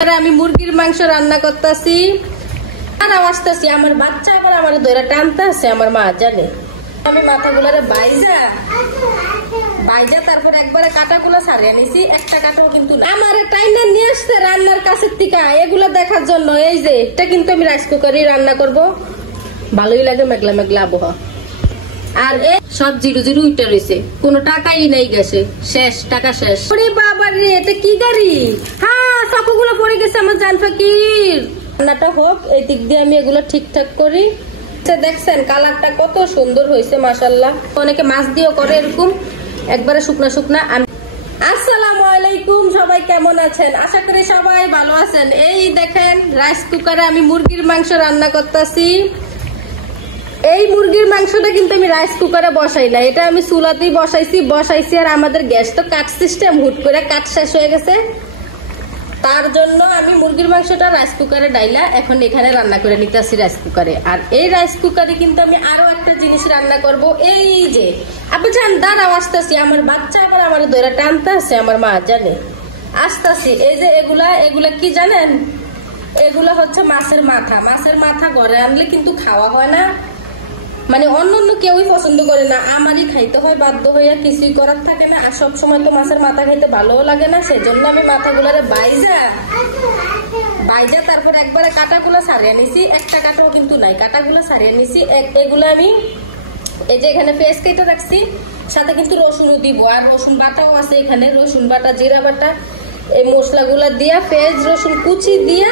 আমি মুরগির মাংস রান্না করতেছি আর আসতেছি আমার বাচ্চা আবার আমার ধরে টানতে আছে আমার মা জানে। আমি মাথাগুলারে বাইজা তারপর একবারে কাটাগুলো ছাড়িয়ে নিছি, একটা কাটাও কিন্তু না। আমার টাইনা নিয়ে আসছে রান্নার কাছের থেকে এগুলো দেখার জন্য। এই যে এটা কিন্তু আমি রাইস কুকারে রান্না করব, ভালোই লাগে, মেঘলা মেঘলা আবহাওয়া। আর এই সব জিরো জিরো উইটা রয়েছে, কোনো টাকাই নেই গেছে, শেষ টাকা শেষ। ওরে বাবা রে, এটা কি গাড়ি? হ্যাঁ, চাকুগুলো পড়ে গেছে আমার জান ফাকির। রান্নাটা হোক, এই দিক দিয়ে আমি এগুলো ঠিকঠাক করি। দেখছেন কালারটা কত সুন্দর হয়েছে মাশাআল্লাহ। অনেকে মাছ দিয়েও করে এরকম একবারে শুকনা শুকনা। আসসালামু আলাইকুম, সবাই কেমন আছেন? আশা করি সবাই ভালো আছেন। এই দেখেন রাইস কুকারে আমি মুরগির মাংস রান্না করতেছি। এই মুরগির মাংসটা কিন্তু আমি রাইস কুকারে বসাই না, এটা আমি চুলাতেই বসাইছি। আর আমাদের গ্যাস তো কাট সিস্টেম, হুট করে কাট শেষ হয়ে গেছে, তার জন্য আমি মুরগির মাংসটা রাইস কুকারে ডাইলা এখন এখানে রান্না করে নিতেছি রাইস কুকারে। আর এই রাইস কুকারে কিন্তু আমি আরো একটা জিনিস রান্না করব। এই যে আপনি জান দাঁড়াও, আসতেছি, আমার বাচ্চা আবার আমার ধরে টানতে আছে আমার মা জানে। আসতেছি। এই যে এগুলা কি জানেন? এগুলা হচ্ছে মাছের মাথা। মাছের মাথা ঘরে আনলে কিন্তু খাওয়া হয় না, মানে অন্য কেউই পছন্দ করে না, আমারই খাইতে হয় বাধ্য হইয়া, কিছুই করার থাকে না। আর সবসময় তো মাছের মাথা খাইতে ভালোও লাগে না, সেজন্য আমি মাথাগুলারে বাইজা তারপর একবারে কাটাগুলো ছাড়িয়ে নিছি, একটা কাটাও কিন্তু নাই, কাটাগুলো ছাড়িয়ে নিছি। এগুলো আমি এই যে এখানে পেঁয়াজ কেটে রাখছি, সাথে কিন্তু রসুনও দিব, আর রসুন বাটাও আছে এখানে, রসুন বাটা, জিরা বাটা, এই মশলাগুলো দিয়া পেঁয়াজ রসুন কুচি দিয়া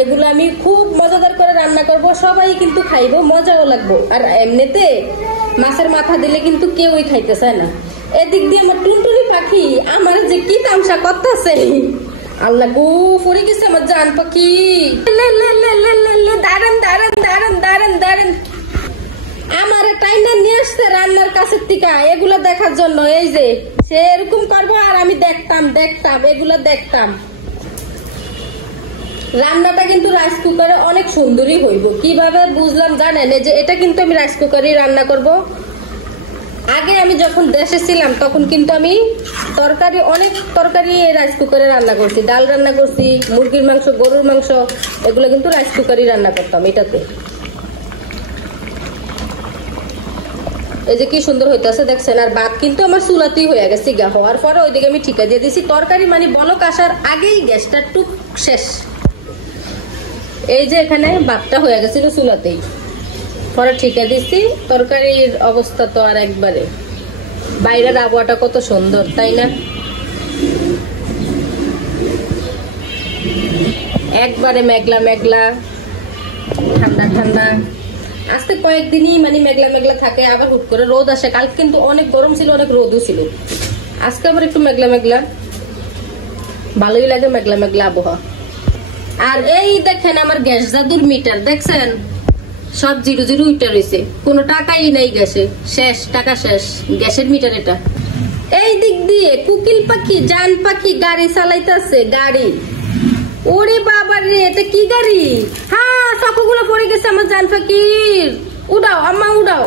এগুলো আমি খুব মজাদার করে রান্না করব। সবাই কিন্তু খাইবো, মজাও লাগবো। আর এমনিতে মাছের মাথা দিলে কিন্তু কেউই খাইতে চায় না। এদিক দিয়ে আমার টুনটুনি পাখি আমার যে কি তামসা করতেছে, আল্লাহ গো, পড়ে গেছে আমার জান পাখি। দাঁড়ান আমার টাইনা নিয়ে আসছে রান্নার কাছের থেকে এগুলো দেখার জন্য। এই যে সে এরকম করবো আর আমি দেখতাম এগুলো দেখতাম। রান্নাটা কিন্তু রাইস কুকারে অনেক সুন্দরই হইব। কিভাবে বুঝলাম জানেন? যে এটা কিন্তু আমি রাইস কুকারে রান্না করব। আগে আমি যখন দেশে ছিলাম তখন কিন্তু আমি অনেক তরকারি রাইস কুকারে রান্না করছি, ডাল রান্না করছি, মুরগির মাংস, গরুর মাংস, এগুলো কিন্তু রাইস কুকারে রান্না করতাম এটাতে। এই যে কি সুন্দর হইতেছে দেখছেন। আর ভাত কিন্তু আমার চুলাতেই হয়ে গেছে, গা হওয়ার পরে ওইদিকে আমি ঠিকা দিয়ে দিছি। তরকারি মানে বলক আসার আগেই গ্যাসটা টুক শেষ। এই যে এখানে ভাতটা হয়ে গেছিল চুলাতেই, পরে ঠিকা দিছি। তরকারির অবস্থা তো আর একবারে, বাইরের আবহাওয়াটা কত সুন্দর তাই না? একবারে মেঘলা মেঘলা, ঠান্ডা ঠান্ডা। আজকে কয়েকদিনই মানে মেঘলা মেঘলা থাকে, আবার হুট করে রোদ আসে। কাল কিন্তু অনেক গরম ছিল, অনেক রোদও ছিল। আজকে আবার একটু মেঘলা মেঘলা, ভালোই লাগে মেঘলা মেঘলা আবহাওয়া। আর এই দেখেন আমার গ্যাস জাদুর মিটার দেখছেন, সব জিরো জিরো উইটা রয়েছে, কোনো টাকাই নেই গ্যাসে, শেষ টাকা শেষ গ্যাসের মিটার এটা। এই দিক দিয়ে কুকিল পাখি, জান পাখি গাড়ি চালাইতেছে, গাড়ি। ওরে বাবা রে, এটা কি গাড়ি? হ্যাঁ, চাকুগুলো পড়ে গেছে আমার জান ফাকির। উড়াও আম্মা উড়াও।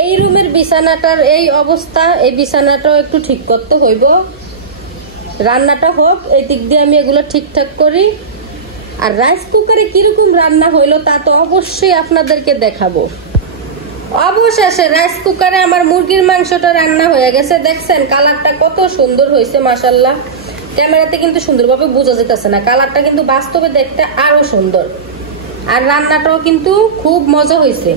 এই রুমের বিছানাটার এই অবস্থা, এই বিছানাটাও একটু ঠিক করতে হইব। রান্নাটা হোক, এই দিক দিয়ে আমি এগুলো ঠিকঠাক করি। আর রাইস কুকারে কিরকম রান্না হইলো তা তো অবশ্যই আপনাদেরকে দেখাবো। অবশেষে রাইস কুকারে আমার মুরগির মাংসটা রান্না হয়ে গেছে। দেখছেন কালারটা কত সুন্দর হয়েছে মাশাআল্লাহ। ক্যামেরাতে কিন্তু সুন্দরভাবে বোঝা যেতেছে না, কালারটা কিন্তু বাস্তবে দেখতে আরো সুন্দর। আর রান্নাটাও কিন্তু খুব মজা হয়েছে।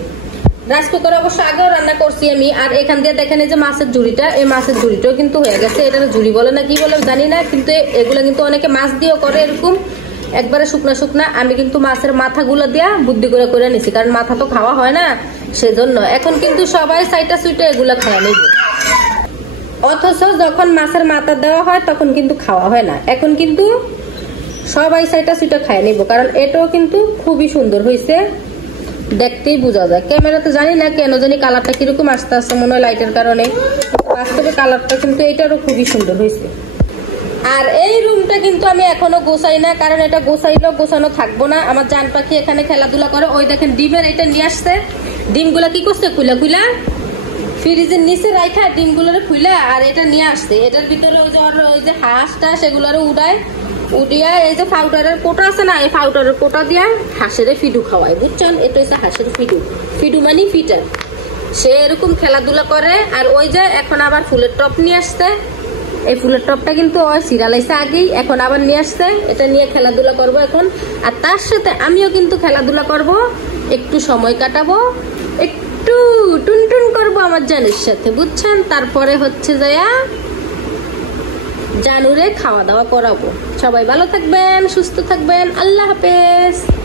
রাইস কুকারে অবশ্য আগেও রান্না করছি আমি। আর এখান দিয়ে দেখেন এই যে মাছের ঝুড়িটা, এই মাছের ঝুড়িটাও কিন্তু হয়ে গেছে। এটা ঝুড়ি বলে না কি বলে জানি না, কিন্তু এগুলো কিন্তু অনেকে মাছ দিয়েও করে এরকম একবারে শুকনা শুকনা। আমি কিন্তু মাছের মাথাগুলো দিয়া বুদ্ধি করে নিছি, কারণ মাথা তো খাওয়া হয় না, সেজন্য। এখন কিন্তু সবাই সাইটা সুইটা এগুলা খাওয়া নেবে, অথচ যখন মাছের মাথা দেওয়া হয় তখন কিন্তু খাওয়া হয় না। এখন কিন্তু সবাই সাইটা সুইটা খায় নিব, কারণ এটাও কিন্তু খুবই সুন্দর হয়েছে, দেখতেই বোঝা যায়। ক্যামেরাতে জানি না কেন জানি কালারটা কিরকম আসতে আসতে, মনে হয় লাইটের কারণে। বাস্তবে কালারটা কিন্তু এটারও খুবই সুন্দর হয়েছে। আর এই রুমটা কিন্তু আমি এখনো গোছাই না, কারণ এটা গোছাইলেও গোছানো থাকবো না। আমার জান পাখি এখানে খেলাধুলা করে। ওই দেখেন ডিমের এটা নিয়ে আসছে, ডিমগুলা কি করছে খুলা ফ্রিজের নিচে রাখা ডিমগুলোরে খুলে আর এটা নিয়ে আসছে। এটার ভিতরে ওই যে হাঁস টাস এগুলোরে উড়ায়, উডিয়া এই যে পাউডারের কোটা আছে না, এই পাউডারের কোটা দিয়া হাঁসের ফিডু খাওয়ায়, বুঝছেন? এটা হচ্ছে হাঁসের ফিডু। ফিডু মানে ফিটার। সে এরকম খেলাধুলা করে। আর ওই যে এখন আবার ফুলের টপ নিয়ে আসছে, এই ফুলের টপটা কিন্তু ওই সিরালাইছে আগেই, এখন আবার নিয়ে আসছে, এটা নিয়ে খেলাধুলা করব এখন। আর তার সাথে আমিও কিন্তু খেলাধুলা করব, একটু সময় কাটাবো, একটু টুনটুন করবো আমার জানের সাথে, বুঝছেন? তারপরে হচ্ছে যায়া জানুরে খাওয়া দাওয়া করাবো। সবাই ভালো থাকবেন, সুস্থ থাকবেন, আল্লাহ হাফেজ।